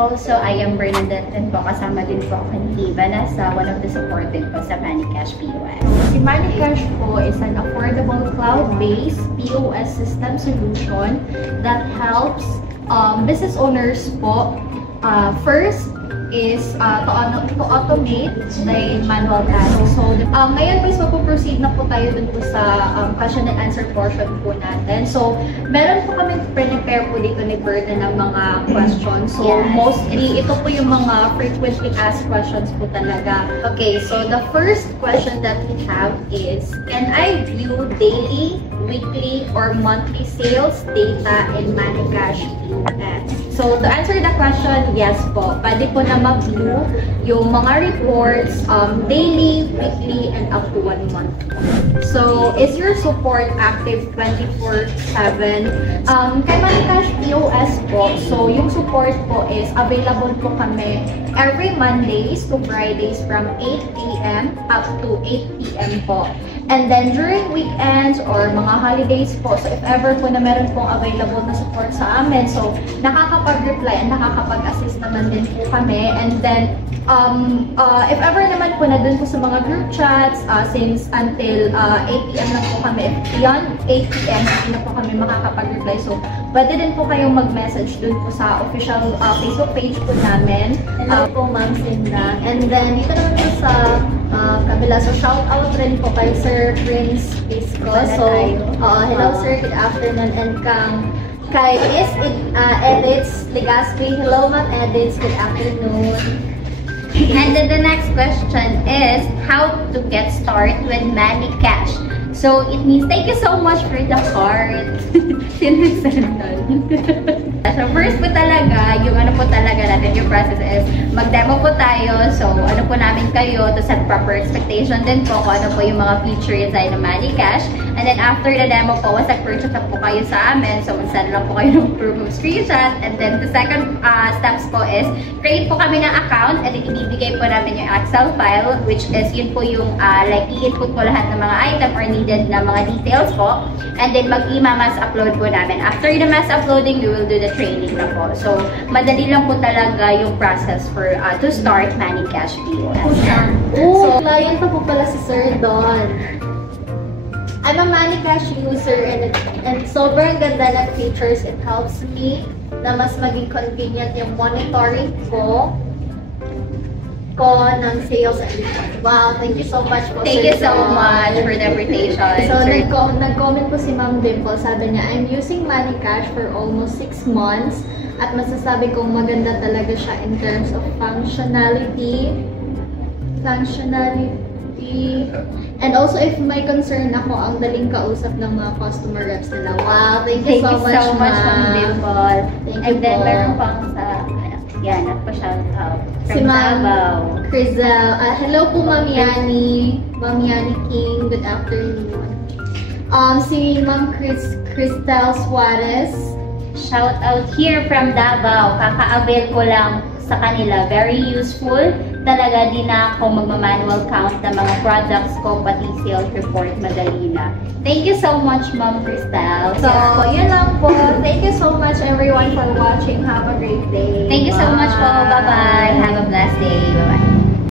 also, I am Bernadette and po kasama din po ako ni Eva na sa one of the supported po sa Manicash POS. Si Manicash po is an affordable cloud-based POS system solution that helps business owners po. First is to automate the manual tasks. So, ngayon guys, magpo-proceed na po tayo dun po sa question and answer portion po natin. So, meron po kami prepare po dito ni Berta ng mga questions. So, mostly, ito po yung mga frequently asked questions po talaga. Okay, so the first question that we have is, can I view daily, weekly, or monthly sales data in Manicash POS? So, to answer the question, yes po. Pwede po na mag-view yung mga reports daily, weekly, and up to 1 month. So, is your support active 24/7? Kay Manicash POS po, so yung support po is available po kami every Mondays to Fridays from 8 a.m. up to 8 p.m. po. And then, during weekends or mga holidays po, so if ever po na meron pong available na support sa amin, so nakakapag-reply and nakakapag-assist naman din po kami. And then, if ever naman po na dun po sa mga group chats, since until 8 p.m. na po kami, beyond 8 p.m. hindi na po kami makakapag-reply. So, pwede din po kayong mag-message dun po sa official Facebook page po namin. Hello po, Ma'am Cinda. And then, dito naman po sa kabila. So, shout out rin po kay Sir Prince Pisco. So, hello sir, good afternoon. And kay Miss Edits Legaspi. Hello, Ma'am Edits, good afternoon. And then the next question is, how to get started with Manicash? So, it means, thank you so much for the heart. So, first po talaga, yung ano po talaga natin, yung process is, mag-demo po tayo. So, ano po namin kayo to set proper expectation din po kung ano po yung mga features ay ng Manicash. And then, after the demo po, once nag-purchase na po kayo sa amin, so, mag-send lang po kayo ng proof of screenshot. And then, the second steps po is, create po kami ng account and then, ibibigay po namin yung Excel file, which is, yun po yung, like, i-input po lahat ng mga item or needed na mga details po. And then, mag-i-mass upload po namin. After the mass uploading, we will do the training na po. So, madali lang po talaga yung process for to start Manicash POS. So, client pa po pala si Sir Don. I'm a Manicash user and sobrang ganda ng features. It helps me na mas maging convenient yung monitoring ko ng sales and report. Wow, thank you so much po, Thank Sir you so Don. much for the invitation. So, nag-comment po si Ma'am Dimple. Sabi niya, I'm using Manicash for almost 6 months at masasabi kong maganda talaga siya in terms of functionality, and also if may concern ako, ang daling kausap ng mga customer reps nila. Wow, thank you so much, Ma'am Dimple. Thank you And then, po. meron pang sa, yan, nagpa-shout out Si from Ma'am Davao. Crizel. Hello po, Ma'am Yani. Ma'am Yani King, good afternoon. Si Ma'am Cristel Suarez. Shout out here from Davao. Kaka-avail ko lang sa kanila. Very useful. Talaga di na ako magma-manual count ng mga products ko, pati sales report, madali na. Thank you so much, Ma'am Cristel. So, yun lang po. Thank you so much everyone for watching. Have a great day. Thank you so much po. Bye-bye. Have a blessed day. Bye-bye.